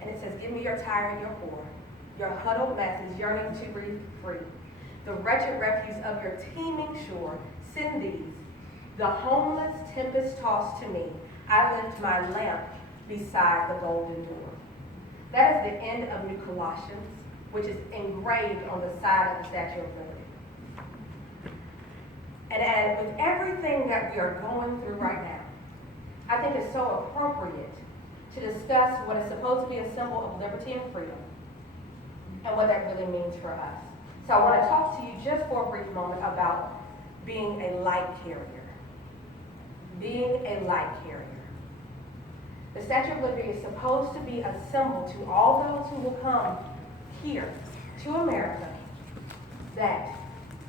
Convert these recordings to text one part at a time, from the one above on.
And it says, give me your tired and your poor, your huddled masses yearning to breathe free. The wretched refuse of your teeming shore, send these. The homeless tempest tossed to me, I lift my lamp beside the golden door. That is the end of New Colossians, which is engraved on the side of the Statue of Liberty. And with everything that we are going through right now, I think it's so appropriate to discuss what is supposed to be a symbol of liberty and freedom and what that really means for us. So I want to talk to you just for a brief moment about being a light carrier. Being a light carrier. The Statue of Liberty is supposed to be a symbol to all those who will come here to America that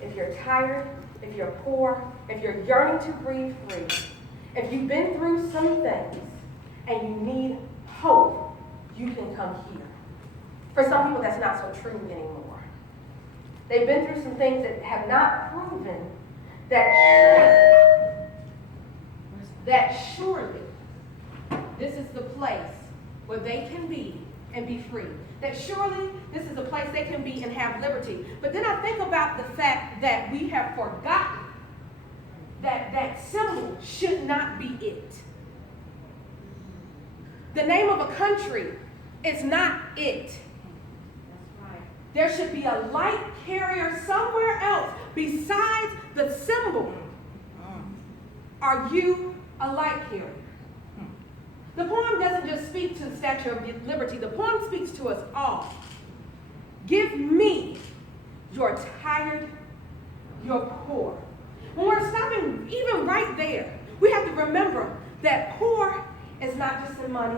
if you're tired, if you're poor, if you're yearning to breathe free, if you've been through some things and you need hope, you can come here. For some people, that's not so true anymore. They've been through some things that have not proven that surely this is the place where they can be and be free. That surely this is a place they can be and have liberty. But then I think about the fact that we have forgotten that that symbol should not be it. The name of a country is not it. There should be a light carrier somewhere else besides the symbol. Are you a light carrier? The poem doesn't just speak to the Statue of Liberty. The poem speaks to us all. Give me your tired, your poor. When we're stopping even right there, we have to remember that poor is not just in money.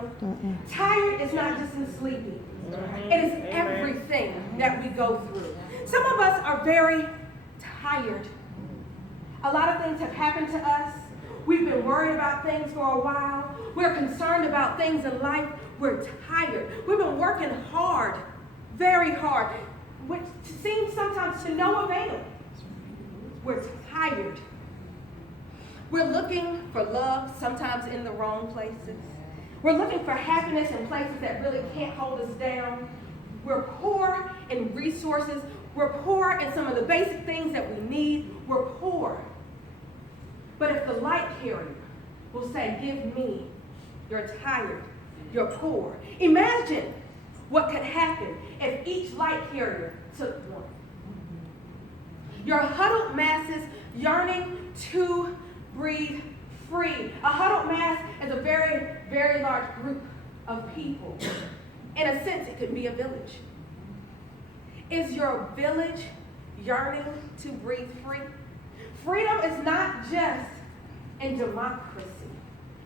Tired is not just in sleeping. It is everything that we go through. Some of us are very tired. A lot of things have happened to us. We've been worried about things for a while. We're concerned about things in life. We're tired. We've been working hard, very hard, which seems sometimes to no avail. We're tired. We're looking for love, sometimes in the wrong places. We're looking for happiness in places that really can't hold us down. We're poor in resources. We're poor in some of the basic things that we need. We're poor. But if the light carrier will say, give me, you're tired, you're poor. Imagine what could happen if each light carrier took one. Your huddled masses yearning to breathe free. A huddled mass is a very, very large group of people. In a sense, it could be a village. Is your village yearning to breathe free? Freedom is not just in democracy.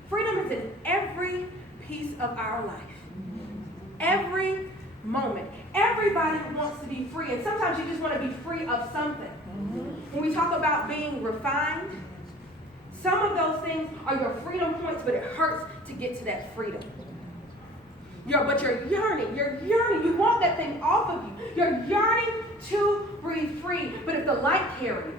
Freedom is in every piece of our life. Every moment. Everybody wants to be free, and sometimes you just want to be free of something. When we talk about being refined, some of those things are your freedom points, but it hurts to get to that freedom. But you're yearning, you want that thing off of you. You're yearning to breathe free, but if the light carrier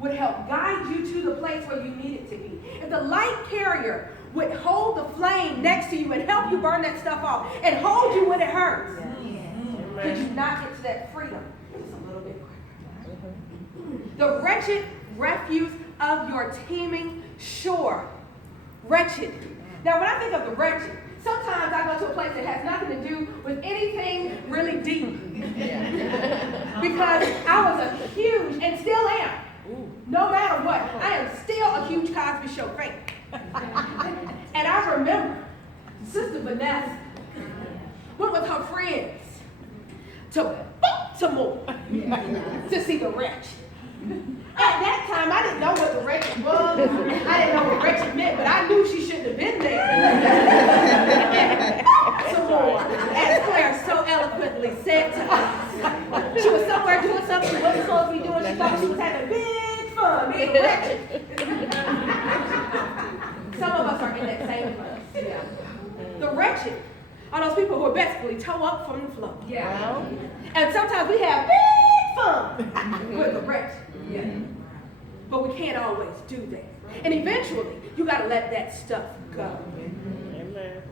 would help guide you to the place where you need it to be, if the light carrier would hold the flame next to you and help you burn that stuff off and hold you when it hurts, could you not get to that freedom just a little bit quicker? The wretched refuse of your teeming shore. Wretched. Now, when I think of the wretched, sometimes I go to a place that has nothing to do with anything really deep. Because I was a huge, and still am, no matter what, I am still a huge Cosby Show fan. And I remember Sister Vanessa went with her friends to Baltimore to see the wretched. At that time, I didn't know what the wretched was. I didn't know what wretched meant, but I knew she shouldn't have been there. Baltimore, as Claire so eloquently said to us. She was somewhere doing something she wasn't supposed to be doing. She thought she was having big fun, being wretched. Some of us are in that same place. Yeah. The wretched are those people who are basically toe up from the floor. Yeah. And sometimes we have big fun with the wretched. Yeah. But we can't always do that. And eventually, you got to let that stuff go. Amen.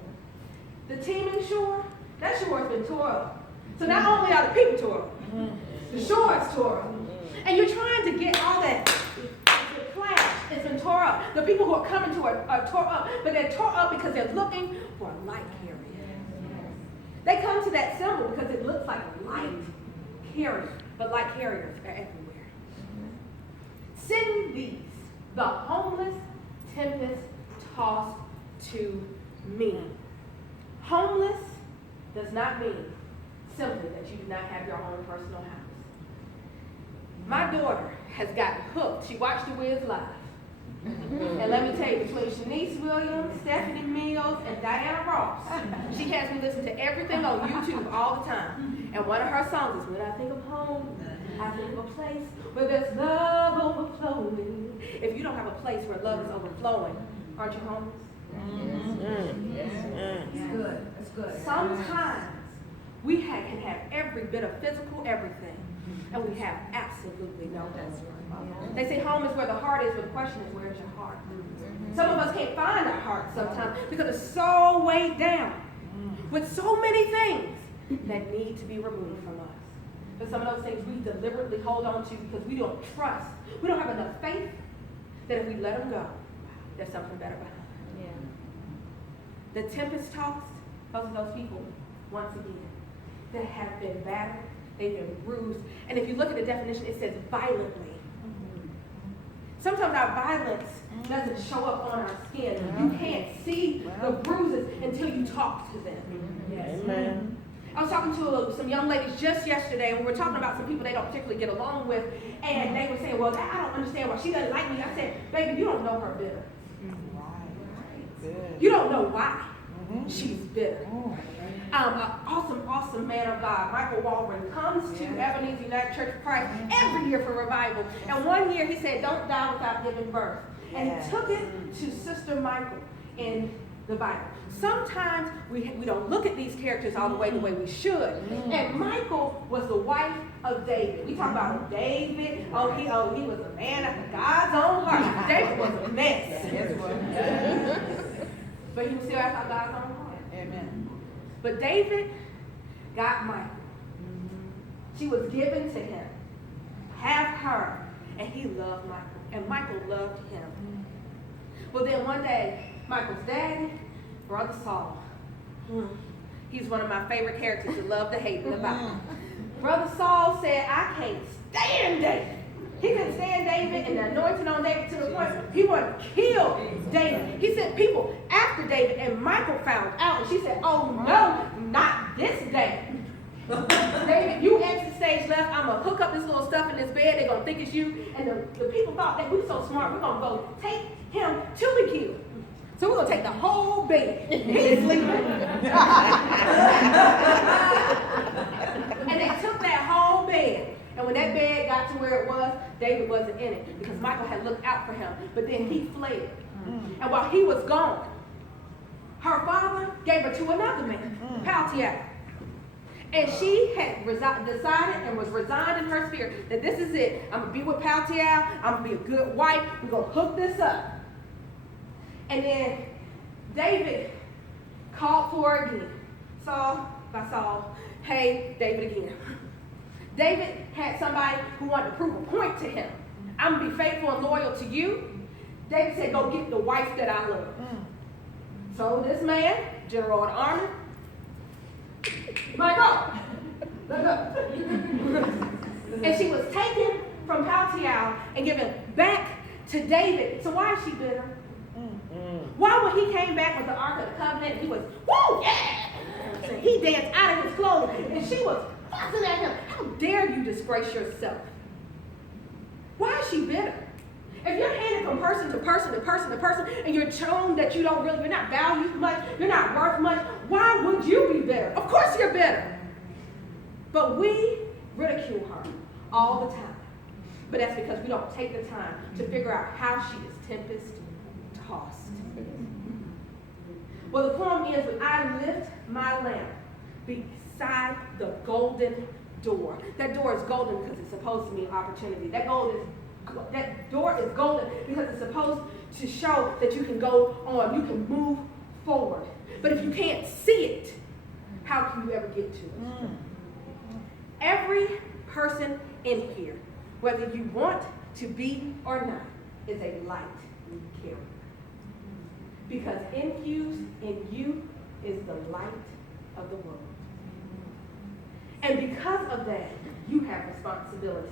The teeming shore shore has been tore up. So not only are the people tore up, the shore is tore up. And you're trying to get all that clash. It's been tore up. The people who are coming to it are tore up, but they're tore up because they're looking for a light carrier. They come to that symbol because it looks like a light carrier, but light carriers are everywhere. Send these, the homeless, tempest tossed to me. Homeless does not mean simply that you do not have your own personal house. My daughter has gotten hooked. She watched The Wiz live. And let me tell you, between Shanice Williams, Stephanie Mills, and Diana Ross, she has me listen to everything on YouTube all the time. And one of her songs is, when I think of home, I think of a place where there's love overflowing. If you don't have a place where love is overflowing, aren't you homeless? That's good. That's good. Sometimes we can have every bit of physical everything, and we have absolutely no home. They say home is where the heart is, but the question is, where's your heart? Some of us can't find our heart sometimes because it's so weighed down with so many things that need to be removed from us. But some of those things we deliberately hold on to because we don't trust. We don't have enough faith that if we let them go, there's something better behind. The tempest tossed, those are those people, once again, that have been battered, they've been bruised. And if you look at the definition, it says violently. Sometimes our violence doesn't show up on our skin. You can't see the bruises until you talk to them. Yes. Amen. I was talking to some young ladies just yesterday, and we were talking about some people they don't particularly get along with, and they were saying, well, I don't understand why she doesn't like me. I said, baby, you don't know her bitter. You don't know why she's bitter. An awesome man of God, Michael Walgren, comes to Ebenezer United Church of Christ every year for revival. And one year he said, don't die without giving birth. And he took it to Sister Michael in the Bible. Sometimes we don't look at these characters all the way we should. And Michael was the wife of David. We talk about David. He was a man after God's own heart. David was a mess. But he was still after God's own heart. Amen. But David got Michael. She was given to him. Have her. And he loved Michael. And Michael loved him. Well, then one day, Michael's daddy, Brother Saul. He's one of my favorite characters to love to hate in the Bible. Brother Saul said, I can't stand David. He couldn't stand David and the anointing on David to the point he wanted to kill David. He sent people after David, and Michael found out, and she said, oh no, not this day. David, you exit stage left. I'm going to hook up this little stuff in this bed. They're going to think it's you. And the people thought that we were so smart, we're going to go take him to the kill. So we're going to take the whole bed. He's sleeping. And they took that whole bed. And when that bed got to where it was, David wasn't in it because Michael had looked out for him. But then he fled. And while he was gone, her father gave her to another man, Paltiel. And she had decided and was resigned in her spirit that this is it. I'm going to be with Paltiel. I'm going to be a good wife. We're going to hook this up. And then David called for her again. Saul, hey, David again. David had somebody who wanted to prove a point to him. I'm going to be faithful and loyal to you. David said, go get the wife that I love. So this man, general of the army, Michael, let go. And she was taken from Paltiel and given back to David. So why is she bitter? Why when he came back with the Ark of the Covenant, he was, woo, yeah! And he danced out of his clothes, and she was fussing at him. How dare you disgrace yourself? Why is she bitter? If you're handed from person to person to person to person, and you're shown that you're not valued much, you're not worth much, why would you be bitter? Of course you're bitter. But we ridicule her all the time. But that's because we don't take the time to figure out how she is tempest tossed. Well, the poem ends with, I lift my lamp beside the golden door. That door is golden because it's supposed to mean opportunity. That door is golden because it's supposed to show that you can go on, you can move forward. But if you can't see it, how can you ever get to it? Every person in here, whether you want to be or not, is a light carrier. Because infused in you is the light of the world. And because of that, you have responsibility.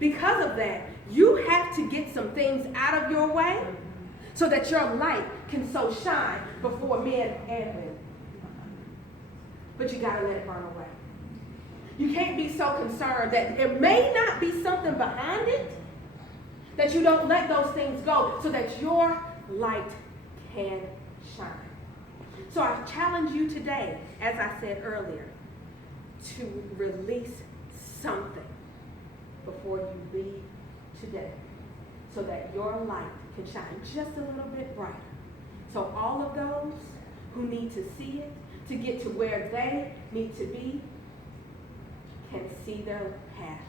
Because of that, you have to get some things out of your way so that your light can so shine before men and women. But you gotta let it burn away. You can't be so concerned that there may not be something behind it, that you don't let those things go so that your light can shine. So I challenge you today, as I said earlier, to release something before you leave today so that your light can shine just a little bit brighter. So all of those who need to see it, to get to where they need to be, can see their path